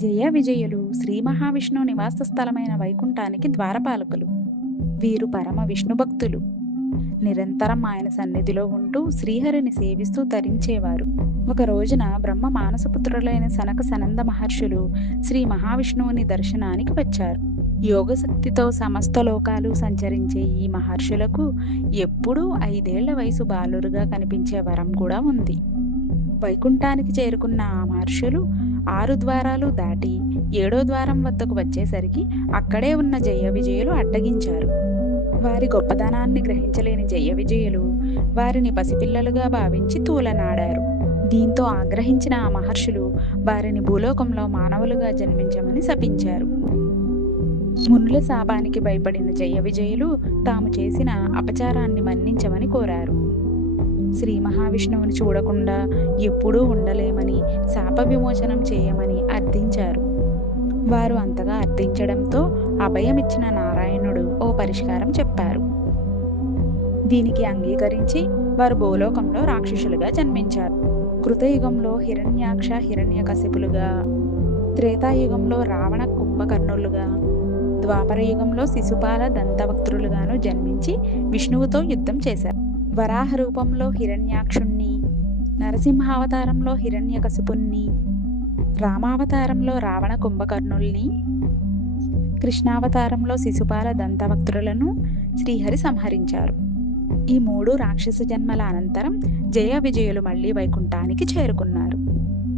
జయ విజయులు శ్రీ మహావిష్ణువు నివాస స్థలమైన వైకుంఠానికి ద్వారపాలకులు. వీరు పరమ విష్ణు భక్తులు. నిరంతరం ఆయన సన్నిధిలో ఉంటూ శ్రీహరిని సేవిస్తూ తరించేవారు. ఒక రోజున బ్రహ్మ మానసపుత్రులైన సనక సనంద మహర్షులు శ్రీ మహావిష్ణువుని దర్శనానికి వచ్చారు. యోగశక్తితో సమస్త లోకాలు సంచరించే ఈ మహర్షులకు ఎప్పుడూ 5 ఏళ్ల వయసు బాలురుగా కనిపించే వరం కూడా ఉంది. వైకుంఠానికి చేరుకున్న ఆ మహర్షులు 6 ద్వారాలు దాటి 7వ ద్వారం వద్దకు వచ్చేసరికి అక్కడే ఉన్న జయ విజయులు అడ్డగించారు. వారి గొప్పదనాన్ని గ్రహించలేని జయ విజయులు వారిని పసిపిల్లలుగా భావించి తూలనాడారు. దీంతో ఆగ్రహించిన ఆ మహర్షులు వారిని భూలోకంలో మానవులుగా జన్మించమని శపించారు. మునుల శాపానికి భయపడిన జయ విజయులు తాము చేసిన అపచారాన్ని మన్నించమని కోరారు. శ్రీ మహావిష్ణువుని చూడకుండా ఎప్పుడూ ఉండలేమని, శాప విమోచనం చేయమని అర్థించారు. వారు అంతగా అర్థించడంతో అభయమిచ్చిన నారాయణుడు ఓ పరిష్కారం చెప్పారు. దీనికి అంగీకరించి వారు భూలోకంలో రాక్షసులుగా జన్మించారు. కృతయుగంలో హిరణ్యాక్ష హిరణ్యకశిపులుగా, త్రేతాయుగంలో రావణ కుంభకర్ణులుగా, ద్వాపర యుగంలో శిశుపాల దంతవక్త్రులుగాను జన్మించి విష్ణువుతో యుద్ధం చేశారు. వరాహ రూపంలో హిరణ్యాక్షుణ్ణి, నరసింహావతారంలో హిరణ్యకశిపుణ్ణి, రామావతారంలో రావణ కుంభకర్ణుల్ని, కృష్ణావతారంలో శిశుపాల దంతవక్త్రులను శ్రీహరి సంహరించారు. ఈ 3 రాక్షస జన్మల అనంతరం జయ విజయులు మళ్లీ వైకుంఠానికి చేరుకున్నారు.